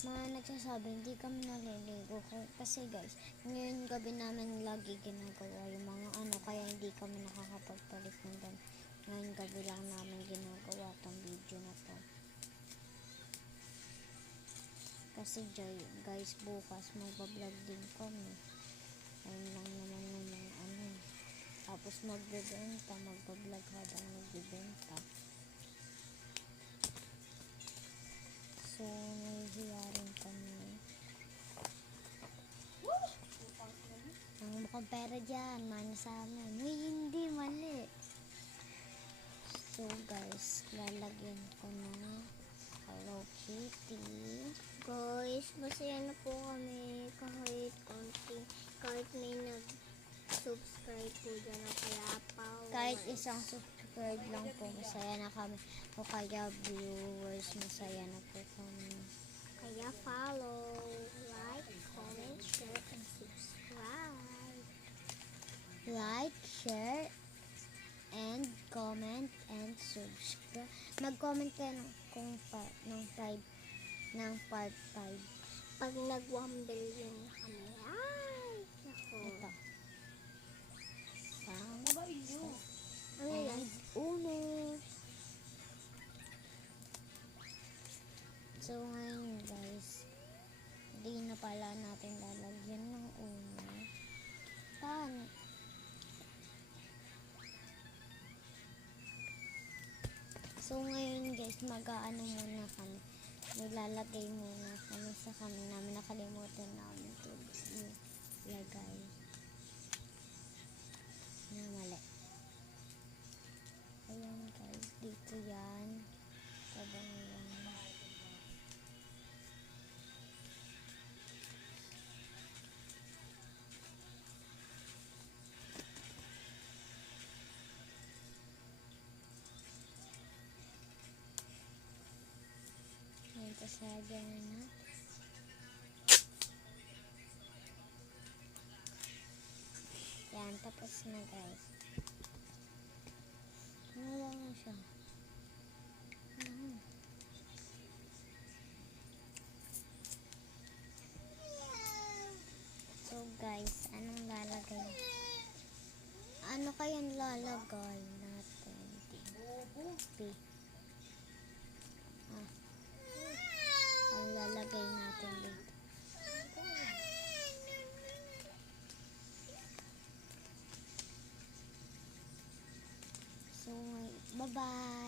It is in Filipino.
mga nagsasabi hindi kami naliligo kasi guys, ngayon gabi namin lagi ginagawa yung mga ano, kaya hindi kami nakakapagpalit ng damit. Ngayon gabi lang namin ginagawa tong video na to. Kasi guys, bukas magbablog din kami. Ayun lang naman yung ano. Tapos magbablog habang nagbibenta. So, may hiyarin kami. Ang mukhang pera dyan, mana sa amin. Uy, hindi, mali. So guys, lalagyan ko na Hello Kitty. Guys, masaya na po kami kahit konti, kahit may nag-subscribe po dyan o kaya followers. Kahit isang subscribe lang po, masaya na kami. O kaya viewers, masaya na po kami. Kaya follow, like, comment, share, and subscribe. Like, share, and comment, and subscribe. Mag-comment kayo ng part 5. Pag nag 1 billion na kami. Ay! Ako. Ito. Ano yan? Uno. So ngayon guys, hindi na pala natin lalagyan ng uno. Paano? So ngayon guys, mag-aano muna kami. Nilalagay muna kami sa kami namin. Nakalimutan namin ito ilagay. Na mali. Ayan guys, dito yan. Tabang yan. Ayan, tapos lagyan na. Yan, tapos na guys. Ano lang na siya. So guys, anong lalagay? Ano kayang lalagay natin? Ang lalagay natin dito. So, bye-bye!